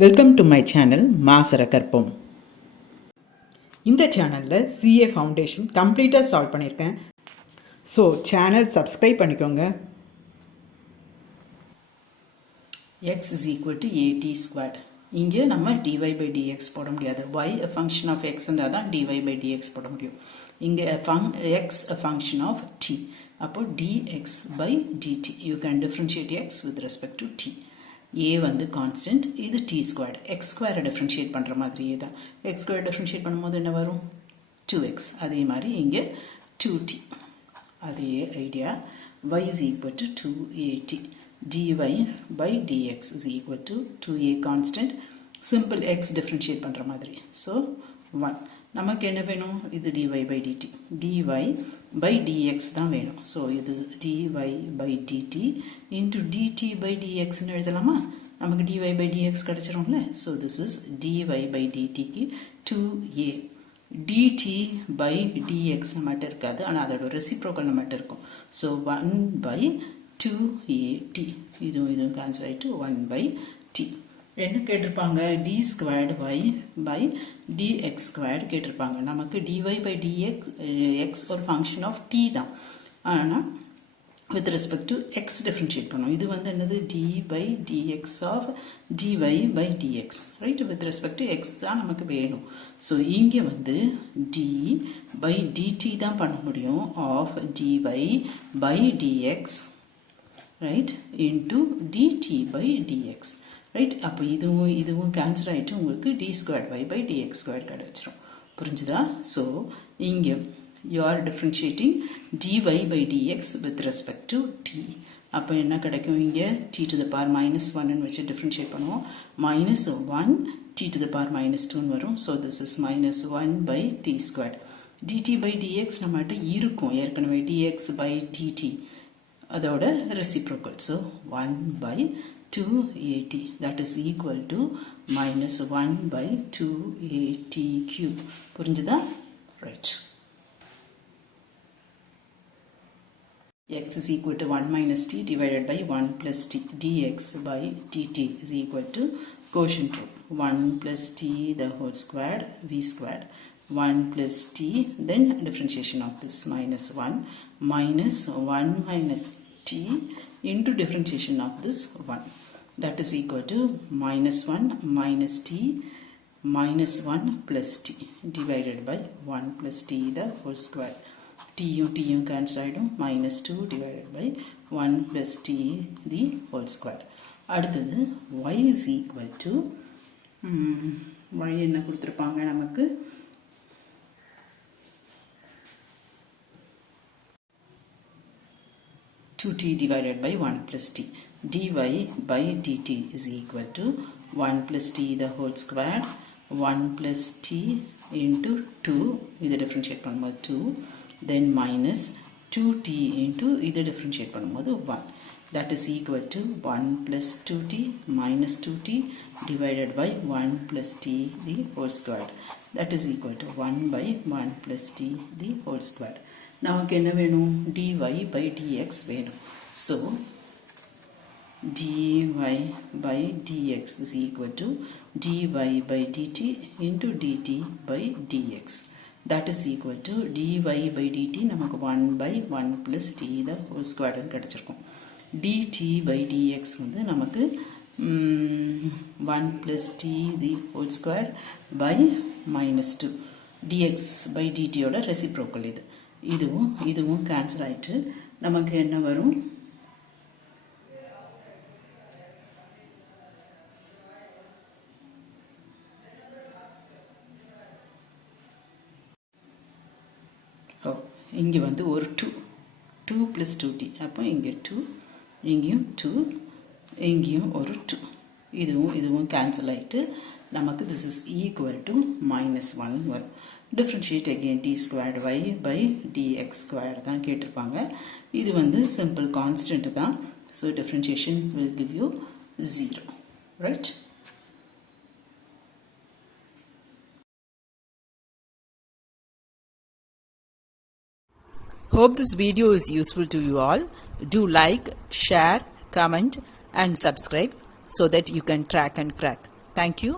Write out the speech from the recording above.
Welcome to my channel மாசரக்கற்போம். இந்த சேனலில் சிஏ ஃபவுண்டேஷன் கம்ப்ளீட்டாக சால்வ் பண்ணியிருக்கேன். ஸோ சேனல் சப்ஸ்கிரைப் பண்ணிக்கோங்க. x is equal to at squared. இங்கே நம்ம dy by dx போட முடியாது. y a function of x தான் dy by dx போட முடியும். இங்கே x a function of t. அப்போ dx by dt. You can differentiate x with respect to t. a வந்து கான்ஸ்டன்ட், இது t ஸ்கொயர்டு. எக்ஸ் ஸ்கொயரை டிஃப்ரென்ஷியேட் பண்ணுற மாதிரியே தான். எக்ஸ் ஸ்கொயர் டிஃப்ரென்ஷியேட் பண்ணும்போது என்ன வரும்? 2x. அதே மாதிரி இங்கே 2t. அதே idea. y is equal to 2at. dy by dx is equal to 2a constant. Simple x differentiate பண்ணுற மாதிரி. ஸோ 1. நமக்கு என்ன வேணும்? இது dy by dt. dy by dx தான் வேணும். ஸோ இது dy by dt into dt by dx ன்னு எழுதலாமா? நமக்கு dy by dx கிடச்சிரும்ல. So this is dy by dt-க்கு 2a. dt by dx நம்மகிட்ட இருக்காது, ஆனால் அதோட ரெசிப்ரோக்கல் நம்மகிட்ட இருக்கும். So 1 by 2at. இதுவும் கேன்சல் ஆகிட்டு 1 by t. என்ன கேட்டிருப்பாங்க? D squared y by dx squared கேட்டிருப்பாங்க. நமக்கு dy by dx எக்ஸ் ஒரு ஃபங்க்ஷன் ஆஃப் t தான், ஆனால் with respect to x differentiate பண்ணும். இது வந்து என்னது? D by dx of dy by dx, right? With respect to x தான் நமக்கு வேணும். ஸோ இங்கே வந்து டி பை டிடி தான் பண்ண முடியும் of dy by dx, right, into dt by dx, right? அப்போ இதுவும் கேன்சல் ஆகிட்டு உங்களுக்கு d squared y by dx square கிடச்சிரும். புரிஞ்சுதா? ஸோ இங்கே you are differentiating dy by dx with respect to t. அப்போ என்ன கிடைக்கும்? இங்கே t to the power minus 1 வச்சு டிஃப்ரென்ஷியேட் பண்ணுவோம். minus 1 t to the power minus 2 வரும். So this is minus 1 by t squared. dt by dx நம்மகிட்ட இருக்கும் ஏற்கனவே. dx by dt அதோட reciprocal. So 1 by 2at, that is equal to minus 1 by 2at cube. புரிஞ்சுதா? Right. x is equal to 1 minus t divided by 1 plus t. dx by dt is equal to quotient rule. 1 plus t the whole squared, v squared. 1 plus t, then differentiation of this minus 1 minus 1 minus t into differentiation of this 1. That is equal to minus 1 minus t minus 1 plus t divided by 1 plus t the whole square. t cancel ஆகிடும். minus 2 divided by 1 plus t the whole square. அடுத்தது y is equal to y என்ன கொடுத்துருப்பாங்க நமக்கு? Two t divided by 1 plus t. dy by dt is equal to 1 plus t the whole square, 1 plus t into 2, இது differentiate பண்ணும்போது 2, then minus 2t into இது differentiate பண்ணும்போது 1. That is equal to 1 plus 2t minus 2t divided by 1 plus t the whole square. That is equal to 1 by 1 plus t the whole square. நமக்கு என்ன வேணும்? dy by dx வேணும். So dy by dx is equal to dy by dt into dt by dx. That is equal to dy by dt நமக்கு 1 by 1 plus t the whole square கிடச்சிருக்கும். dt by dx வந்து நமக்கு 1 plus t the whole square by minus 2. dx by dt ஓட reciprocal இது. இதுவும் cancel ஆகிட்டு நமக்கு என்ன வரும்? இங்கே வந்து ஒரு 2 plus 2t. அப்போ இங்கே 2, இங்கேயும் 2, இங்கேயும் ஒரு 2. இதுவும் கேன்சல் ஆகிட்டு நமக்கு this is equal to minus 1 வரும். differentiate again d squared y by dx squared தான் கேட்டிருப்பாங்க. இது வந்து simple constant தான். So differentiation will give you 0, right? Hope this video is useful to you all. Do like, share, comment and subscribe so that you can track and crack. Thank you.